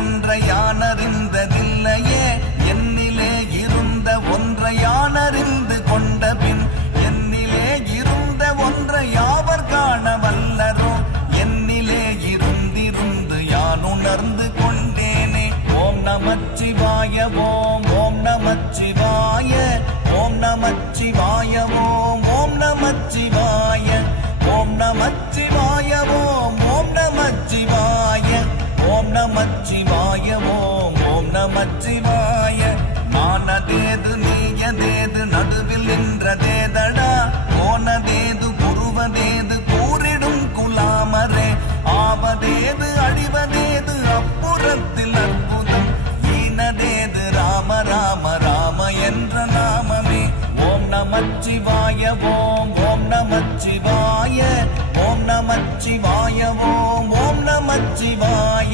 ஒன்றை யானறிந்ததில்லையே என்னிலே இருந்த ஒன்றை யானறிந்து கொண்ட பின் என்னிலே இருந்த ஒன்றை யாவர் காண வல்லரோ என்னிலே இருந்திருந்து யான் உணர்ந்து கொண்டேனே. ஓம் நமச்சிவாய ஓம் ஓம் நமச்சிவாய ஓம் நமச்சிவாய ஓம் ஓம் நமச்சிவாய ஓம் நமச்சிவாய ஓம் ஓம் நமச்சிவாய ஓம் நமச்சிவாய ஓம் ஓம் நமச்சிவாய. மானதேது நீயதேது நடுவில் நின்றதேதடா போனதேது புருவதேது கூறிடும் குலாமரே ஆவதேது அழிவதேது அப்புறத்தில் அற்புதம் ஈனதேது ராம ராம ராம என்ற நாமமே. ஓம் நமச்சிவாய ஓம் ஓம் நமச்சிவாய ஓம் நமச்சிவாய ஓம்